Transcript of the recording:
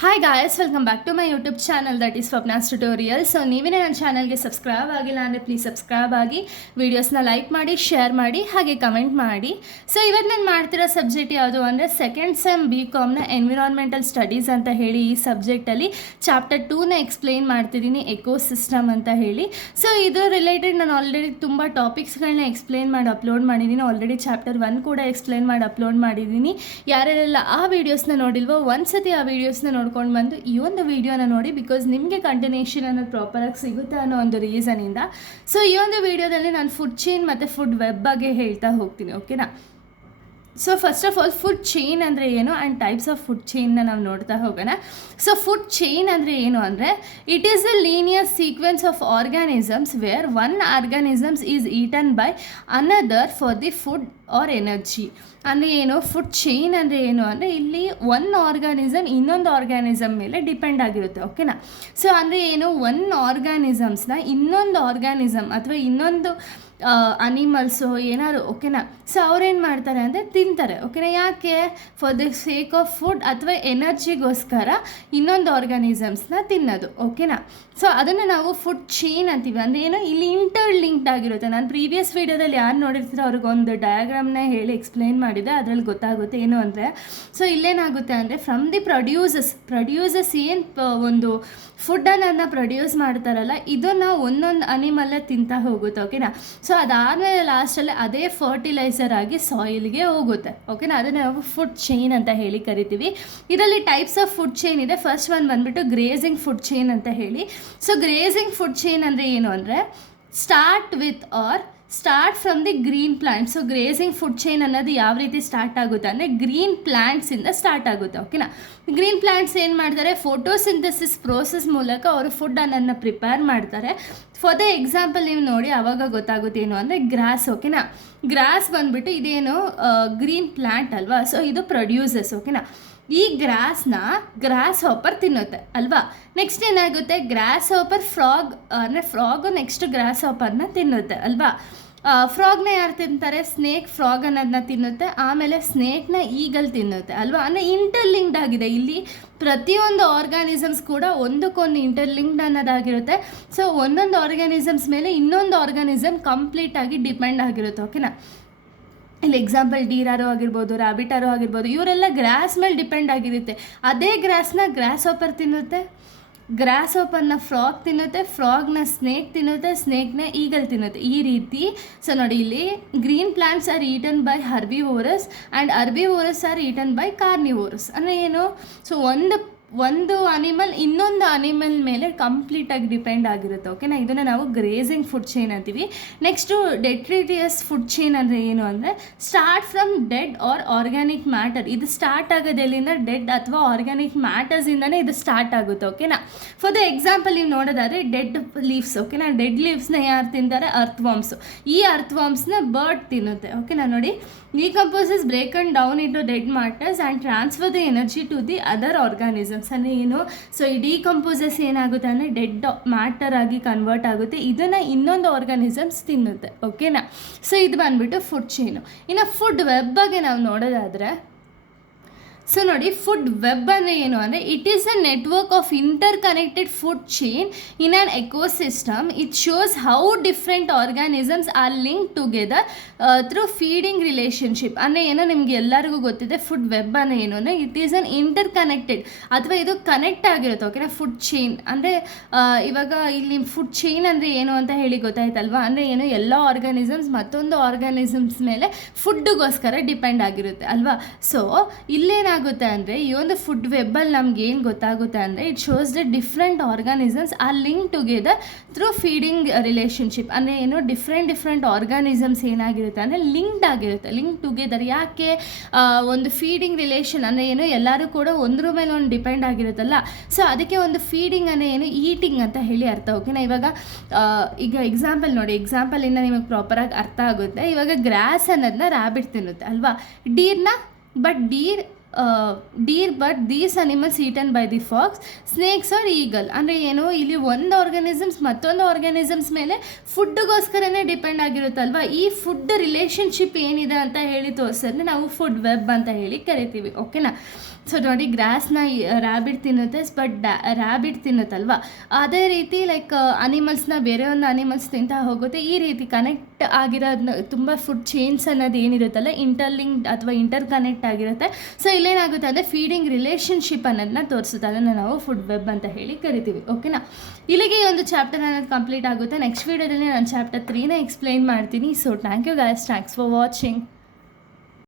Hi guys, welcome back to my YouTube channel that is Swapna's tutorial. So ನೀವೇ ನನ್ನ ಚಾನಲ್ಗೆ subscribe ಆಗಿಲ್ಲ ಅಂದರೆ ಪ್ಲೀಸ್ ಸಬ್ಸ್ಕ್ರೈಬ್ ಆಗಿ, ವೀಡಿಯೋಸ್ನ ಲೈಕ್ ಮಾಡಿ, ಶೇರ್ ಮಾಡಿ, ಹಾಗೆ ಕಮೆಂಟ್ ಮಾಡಿ. ಸೊ ಇವತ್ತು ನಾನು ಮಾಡ್ತಿರೋ ಸಬ್ಜೆಕ್ಟ್ ಯಾವುದು ಅಂದರೆ ಸೆಕೆಂಡ್ ಸೆಮ್ BComನ ಎನ್ವಿರಾನ್ಮೆಂಟಲ್ ಸ್ಟಡೀಸ್ ಅಂತ ಹೇಳಿ ಈ ಸಬ್ಜೆಕ್ಟಲ್ಲಿ ಚಾಪ್ಟರ್ 2ನ ಎಕ್ಸ್ಪ್ಲೈನ್ ಮಾಡ್ತಿದ್ದೀನಿ, ಎಕೋಸಿಸ್ಟಮ್ ಅಂತ ಹೇಳಿ. ಸೊ ಇದು ರಿಲೇಟೆಡ್ ನಾನು ಆಲ್ರೆಡಿ ತುಂಬ ಟಾಪಿಕ್ಸ್ಗಳನ್ನ ಎಕ್ಸ್ಪ್ಲೈನ್ ಮಾಡಿ ಅಪ್ಲೋಡ್ ಮಾಡಿದ್ದೀನಿ. ಆಲ್ರೆಡಿ ಚಾಪ್ಟರ್ 1 ಕೂಡ ಎಕ್ಸ್ಪ್ಲೈನ್ ಮಾಡಿ ಅಪ್ಲೋಡ್ ಮಾಡಿದ್ದೀನಿ. ಯಾರೆಲ್ಲ ಆ ವೀಡಿಯೋಸ್ನ ನೋಡಿಲ್ವೋ ಒಂದ್ಸತಿ ಆ ವೀಡಿಯೋಸ್ನ ನೋಡ್ಕೊಂಡು ಬಂದು ಈ ಒಂದು ವೀಡಿಯೋನ ನೋಡಿ, ಬಿಕಾಸ್ ನಿಮಗೆ ಕಂಟಿನ್ಯೂಷನ್ ಅನ್ನೋದು ಪ್ರಾಪರಾಗಿ ಸಿಗುತ್ತೆ ಅನ್ನೋ ಒಂದು ರೀಸನಿಂದ. ಸೊ ಈ ಒಂದು ವೀಡಿಯೋದಲ್ಲಿ ನಾನು ಫುಡ್ ಚೈನ್ ಮತ್ತು ಫುಡ್ ವೆಬ್ ಬಗ್ಗೆ ಹೇಳ್ತಾ ಹೋಗ್ತೀನಿ, ಓಕೆನಾ. So first of all food chain ಅಂದರೆ ಏನು ಆ್ಯಂಡ್ ಟೈಪ್ಸ್ ಆಫ್ ಫುಡ್ ಚೈನ್ನ ನಾವು ನೋಡ್ತಾ ಹೋಗೋಣ. ಸೊ ಫುಡ್ ಚೈನ್ ಅಂದರೆ ಏನು ಅಂದರೆ it is a linear sequence of organisms where one organisms is eaten by another for the food or energy. ಅಂದರೆ ಏನು ಫುಡ್ ಚೈನ್ ಅಂದರೆ ಏನು ಅಂದರೆ ಇಲ್ಲಿ ಒನ್ ಆರ್ಗ್ಯಾನಿಸಮ್ ಇನ್ನೊಂದು ಆರ್ಗ್ಯಾನಿಸಮ್ ಮೇಲೆ ಡಿಪೆಂಡ್ ಆಗಿರುತ್ತೆ, ಓಕೆನಾ. ಸೊ ಅಂದರೆ ಏನು ಒನ್ ಆರ್ಗ್ಯಾನಿಸಮ್ಸ್ನ ಇನ್ನೊಂದು ಆರ್ಗ್ಯಾನಿಸಮ್ ಅಥವಾ ಇನ್ನೊಂದು ಅನಿಮಲ್ಸು ಏನಾದ್ರು, ಓಕೆನಾ. ಸೊ ಅವ್ರೇನು ಮಾಡ್ತಾರೆ ಅಂದರೆ ತಿಂತಾರೆ, ಓಕೆನಾ. ಯಾಕೆ? For the sake of food ಅಥವಾ ಎನರ್ಜಿಗೋಸ್ಕರ ಇನ್ನೊಂದು ಆರ್ಗ್ಯಾನಿಸಮ್ಸ್ನ ತಿನ್ನೋದು, ಓಕೆನಾ. ಸೊ ಅದನ್ನು ನಾವು ಫುಡ್ ಚೈನ್ ಅಂತೀವಿ. ಅಂದರೆ ಏನು ಇಲ್ಲಿ ಇಂಟರ್ ಲಿಂಕ್ಡ್ ಆಗಿರುತ್ತೆ. ನಾನು ಪ್ರೀವಿಯಸ್ ವೀಡಿಯೋದಲ್ಲಿ ಯಾರು ನೋಡಿರ್ತೀರೋ ಅವ್ರಿಗೊಂದು ಡಯಾಗ್ರಾಮ್ನ ಹೇಳಿ ಎಕ್ಸ್ಪ್ಲೈನ್ ಮಾಡಿದೆ, ಅದರಲ್ಲಿ ಗೊತ್ತಾಗುತ್ತೆ ಏನು ಅಂದರೆ. ಸೊ ಇಲ್ಲೇನಾಗುತ್ತೆ ಅಂದರೆ ಫ್ರಮ್ ದಿ ಪ್ರೊಡ್ಯೂಸರ್ಸ್ ಏನು ಒಂದು ಫುಡ್ಡನ್ನು ಪ್ರೊಡ್ಯೂಸ್ ಮಾಡ್ತಾರಲ್ಲ, ಇದನ್ನು ಒಂದೊಂದು ಅನಿಮಲ್ಲೇ ತಿಂತಾ ಹೋಗುತ್ತೆ, ಓಕೆನಾ. ಸೊ ಅದಾದಮೇಲೆ ಲಾಸ್ಟಲ್ಲಿ ಅದೇ ಫರ್ಟಿಲೈಸರ್ ಆಗಿ ಸಾಯಿಲ್ಗೆ ಹೋಗುತ್ತೆ, ಓಕೆನಾ. ಅದನ್ನು ನಾವು ಫುಡ್ ಚೈನ್ ಅಂತ ಹೇಳಿ ಕರಿತೀವಿ. ಇದರಲ್ಲಿ ಟೈಪ್ಸ್ ಆಫ್ ಫುಡ್ ಚೈನ್ ಇದೆ. ಫಸ್ಟ್ ಒನ್ ಬಂದುಬಿಟ್ಟು ಗ್ರೇಸಿಂಗ್ ಫುಡ್ ಚೈನ್ ಅಂತ ಹೇಳಿ. ಸೊ ಗ್ರೇಸಿಂಗ್ ಫುಡ್ ಚೈನ್ ಅಂದರೆ ಏನು ಅಂದರೆ start from the green plants. So grazing food chain ಅನ್ನೋದು ಯಾವ ರೀತಿ ಸ್ಟಾರ್ಟ್ ಆಗುತ್ತೆ ಅಂದರೆ ಗ್ರೀನ್ ಪ್ಲಾಂಟ್ಸಿಂದ ಸ್ಟಾರ್ಟ್ ಆಗುತ್ತೆ, ಓಕೆನಾ. ಗ್ರೀನ್ ಪ್ಲಾಂಟ್ಸ್ ಏನು ಮಾಡ್ತಾರೆ, ಫೋಟೋಸಿಂಥಸಿಸ್ ಪ್ರೋಸೆಸ್ ಮೂಲಕ ಅವರು ಫುಡ್ಡನ್ನು ಪ್ರಿಪೇರ್ ಮಾಡ್ತಾರೆ. ಫಾರ್ ದ ಎಕ್ಸಾಂಪಲ್ ನೀವು ನೋಡಿ ಆವಾಗ ಗೊತ್ತಾಗುತ್ತೆ ಏನು ಅಂದರೆ ಗ್ರಾಸ್, ಓಕೆನಾ. ಗ್ರಾಸ್ ಬಂದುಬಿಟ್ಟು ಇದೇನು ಗ್ರೀನ್ ಪ್ಲಾಂಟ್ ಅಲ್ವಾ. ಸೊ ಇದು ಪ್ರೊಡ್ಯೂಸರ್ಸ್, ಓಕೆನಾ. ಈ ಗ್ರಾಸ್ ಹಾಪರ್ ತಿನ್ನುತ್ತೆ ಅಲ್ವಾ. ನೆಕ್ಸ್ಟ್ ಏನಾಗುತ್ತೆ, grasshopper frog next grass ಹಾಪರ್ನ ತಿನ್ನುತ್ತೆ ಅಲ್ವಾ. ಫ್ರಾಗ್ನ ಯಾರು ತಿಂತಾರೆ? ಸ್ನೇಕ್ ಫ್ರಾಗ್ ಅನ್ನೋದನ್ನ ತಿನ್ನುತ್ತೆ. ಆಮೇಲೆ ಸ್ನೇಕ್ನ ಈಗಲ್ ತಿನ್ನುತ್ತೆ ಅಲ್ವಾ. ಅಂದರೆ ಇಂಟರ್ಲಿಂಕ್ಡ್ ಆಗಿದೆ ಇಲ್ಲಿ. ಪ್ರತಿಯೊಂದು ಆರ್ಗ್ಯಾನಿಸಮ್ಸ್ ಕೂಡ ಒಂದಕ್ಕೊಂದು ಇಂಟರ್ಲಿಂಕ್ಡ್ ಅನ್ನೋದಾಗಿರುತ್ತೆ. ಸೊ ಒಂದೊಂದು ಆರ್ಗ್ಯಾನಿಸಮ್ಸ್ ಮೇಲೆ ಇನ್ನೊಂದು ಆರ್ಗ್ಯಾನಿಸಮ್ ಕಂಪ್ಲೀಟಾಗಿ ಡಿಪೆಂಡ್ ಆಗಿರುತ್ತೆ, ಓಕೆನಾ. ಇಲ್ಲಿ ಎಕ್ಸಾಂಪಲ್ ಡೀರಾರೋ ಆಗಿರ್ಬೋದು, ರ್ಯಾಬಿಟಾರೋ ಆಗಿರ್ಬೋದು, ಇವರೆಲ್ಲ ಗ್ರಾಸ್ ಮೇಲೆ ಡಿಪೆಂಡ್ ಆಗಿರುತ್ತೆ. ಅದೇ ಗ್ರಾಸ್ನ ಗ್ರಾಸ್ ಹಾಪರ್ ತಿನ್ನುತ್ತೆ, ಗ್ರಾಸ್ ಹಾಪರ್ನ ಫ್ರಾಗ್ ತಿನ್ನುತ್ತೆ, ಫ್ರಾಗ್ನ ಸ್ನೇಕ್ ತಿನ್ನುತ್ತೆ, ಸ್ನೇಕ್ನ ಈಗಲ್ ತಿನ್ನುತ್ತೆ, ಈ ರೀತಿ. ಸೊ ನೋಡಿ ಇಲ್ಲಿ green plants are eaten by herbivorous and herbivorous are eaten by carnivorous. ಅಂದರೆ ಏನು? ಸೊ ಒಂದು ಅನಿಮಲ್ ಇನ್ನೊಂದು ಅನಿಮಲ್ ಮೇಲೆ ಕಂಪ್ಲೀಟಾಗಿ ಡಿಪೆಂಡ್ ಆಗಿರುತ್ತೆ, ಓಕೆನಾ. ಇದನ್ನು ನಾವು ಗ್ರೇಸಿಂಗ್ ಫುಡ್ ಚೈನ್ ಅಂತೀವಿ. ನೆಕ್ಸ್ಟು ಡೆಟ್ರಿಟಿಯಸ್ ಫುಡ್ ಚೈನ್ ಅಂದರೆ ಏನು ಅಂದರೆ start from dead or organic matter. ಇದು ಸ್ಟಾರ್ಟ್ ಆಗೋದು ಎಲ್ಲಿಂದ? ಡೆಡ್ ಅಥವಾ ಆರ್ಗ್ಯಾನಿಕ್ ಮ್ಯಾಟರ್ಸಿಂದನೇ ಇದು ಸ್ಟಾರ್ಟ್ ಆಗುತ್ತೆ, ಓಕೆನಾ. ಫಾರ್ ದ ಎಕ್ಸಾಂಪಲ್ ನೀವು ನೋಡೋದಾದರೆ ಡೆಡ್ ಲೀವ್ಸ್, ಓಕೆನಾ. ಡೆಡ್ ಲೀವ್ಸ್ನ ಯಾರು ತಿಂತಾರೆ? ಅರ್ಥವಾಮ್ಸು. ಈ ಅರ್ಥವಾಮ್ಸ್ನ ಬರ್ಡ್ ತಿನ್ನುತ್ತೆ, ಓಕೆನಾ. ನೋಡಿ, decomposers broken down into dead matters and transfer the energy to the other organisms. ಅಂದರೆ ಏನು? ಸೊ ಈ ಡಿಕಂಪೋಸಸ್ ಏನಾಗುತ್ತೆ ಅಂದರೆ ಡೆಡ್ ಮ್ಯಾಟರ್ ಆಗಿ ಕನ್ವರ್ಟ್ ಆಗುತ್ತೆ. ಇದನ್ನು ಇನ್ನೊಂದು ಆರ್ಗ್ಯಾನಿಸಮ್ಸ್ ತಿನ್ನುತ್ತೆ, ಓಕೆನಾ. ಸೊ ಇದು ಬಂದುಬಿಟ್ಟು ಫುಡ್ ಚೈನು. ಇನ್ನು ಫುಡ್ ವೆಬ್ ಬಗ್ಗೆ ನಾವು ನೋಡೋದಾದರೆ, ಸೊ ನೋಡಿ, ಫುಡ್ ವೆಬ್ ಅಂದರೆ ಏನು ಅಂದರೆ it is a network of interconnected food chain in an ecosystem. It shows how different organisms are link together through feeding relationship. ಅಂದರೆ ಏನೋ ನಿಮಗೆ ಎಲ್ಲರಿಗೂ ಗೊತ್ತಿದೆ ಫುಡ್ ವೆಬ್ ಅಂದರೆ ಏನು ಅಂದರೆ it is an inter connected ಅಥವಾ ಇದು ಕನೆಕ್ಟ್ ಆಗಿರುತ್ತೆ, ಓಕೆನಾ. ಫುಡ್ ಚೈನ್ ಅಂದರೆ ಇವಾಗ ಇಲ್ಲಿ ಫುಡ್ ಚೈನ್ ಅಂದರೆ ಏನು ಅಂತ ಹೇಳಿ ಗೊತ್ತಾಯ್ತಲ್ವಾ. ಅಂದರೆ ಏನು, ಎಲ್ಲ ಆರ್ಗ್ಯಾನಿಸಮ್ಸ್ ಮತ್ತೊಂದು ಆರ್ಗ್ಯಾನಿಸಮ್ಸ್ ಮೇಲೆ ಫುಡ್ಡುಗೋಸ್ಕರ ಡಿಪೆಂಡ್ ಆಗಿರುತ್ತೆ ಅಲ್ವಾ. ಸೊ ಇಲ್ಲೇನಾಗುತ್ತೆ ಅಂದರೆ ಈ ಒಂದು ಫುಡ್ ವೆಬ್ಬಲ್ಲಿ ನಮ್ಗೆ ಏನು ಗೊತ್ತಾಗುತ್ತೆ ಅಂದರೆ it shows the different organisms are link together through feeding relationship. ಅಂದರೆ ಏನು, ಡಿಫ್ರೆಂಟ್ ಆರ್ಗ್ಯಾನಿಸಮ್ಸ್ ಏನಾಗಿರುತ್ತೆ ಅಂದರೆ ಲಿಂಕ್ ಟುಗೆದರ್. ಯಾಕೆ? ಒಂದು ಫೀಡಿಂಗ್ ರಿಲೇಷನ್ ಅಂದರೆ ಏನು, ಎಲ್ಲರೂ ಕೂಡ ಒಂದ್ರ ಮೇಲೆ ಒಂದು ಡಿಪೆಂಡ್ ಆಗಿರುತ್ತಲ್ಲ. ಸೊ ಅದಕ್ಕೆ ಒಂದು ಫೀಡಿಂಗ್ ಅಂದರೆ ಏನು, ಈಟಿಂಗ್ ಅಂತ ಹೇಳಿ ಅರ್ಥ, ಓಕೆನಾ. ಈಗ ಎಕ್ಸಾಂಪಲ್ ನೋಡಿ, ಎಕ್ಸಾಂಪಲಿಂದ ನಿಮಗೆ ಪ್ರಾಪರಾಗಿ ಅರ್ಥ ಆಗುತ್ತೆ. ಇವಾಗ ಗ್ರಾಸ್ ಅನ್ನೋದನ್ನ ರ್ಯಾಬಿಟ್ ತಿನ್ನುತ್ತೆ ಅಲ್ವಾ. But these animals eaten by the fox, snakes or eagle. ಅಂದರೆ ಏನು, ಇಲ್ಲಿ ಒಂದು ಆರ್ಗ್ಯಾನಿಸಮ್ಸ್ ಮತ್ತೊಂದು ಆರ್ಗ್ಯಾನಿಸಮ್ಸ್ ಮೇಲೆ ಫುಡ್ಗೋಸ್ಕರನೇ ಡಿಪೆಂಡ್ ಆಗಿರುತ್ತಲ್ವ. ಈ ಫುಡ್ ರಿಲೇಷನ್ಶಿಪ್ ಏನಿದೆ ಅಂತ ಹೇಳಿ ತೋರಿಸಿದ್ರೆ ನಾವು ಫುಡ್ ವೆಬ್ ಅಂತ ಹೇಳಿ ಕರಿತೀವಿ, ಓಕೆನಾ. ಸೊ ನೋಡಿ ಗ್ರಾಸ್ನ ರ್ಯಾಬಿಟ್ ತಿನ್ನುತ್ತೆ, ಬಟ್ ರ್ಯಾಬಿಟ್ ತಿನ್ನುತ್ತಲ್ವ, ಅದೇ ರೀತಿ ಲೈಕ್ ಅನಿಮಲ್ಸ್ನ ಬೇರೆ ಒಂದು ಅನಿಮಲ್ಸ್ ತಿಂತಾ ಹೋಗುತ್ತೆ. ಈ ರೀತಿ ಕನೆಕ್ಟ್ ಆಗಿರೋದನ್ನ ತುಂಬ ಫುಡ್ ಚೈನ್ಸ್ ಅನ್ನೋದು ಏನಿರುತ್ತಲ್ಲ ಇಂಟರ್ಲಿಂಕ್ಡ್ ಅಥವಾ ಇಂಟರ್ ಕನೆಕ್ಟ್ ಆಗಿರುತ್ತೆ. ಸೊ ಇಲ್ಲೇನಾಗುತ್ತೆ ಅಂದರೆ ಫೀಡಿಂಗ್ ರಿಲೇಷನ್ಶಿಪ್ ಅನ್ನೋದನ್ನ ತೋರಿಸುತ್ತೆ, ಅದನ್ನು ನಾವು ಫುಡ್ ವೆಬ್ ಅಂತ ಹೇಳಿ ಕರಿತೀವಿ. ಓಕೆನಾ, ಇಲ್ಲಿಗೆ ಈ ಒಂದು ಚಾಪ್ಟರ್ ಅನ್ನೋದು ಕಂಪ್ಲೀಟ್ ಆಗುತ್ತೆ. ನೆಕ್ಸ್ಟ್ ವೀಡಿಯೋದಲ್ಲಿ ನಾನು ಚಾಪ್ಟರ್ 3ನ ಎಕ್ಸ್ಪ್ಲೈನ್ ಮಾಡ್ತೀನಿ. So thank you guys, thanks for watching.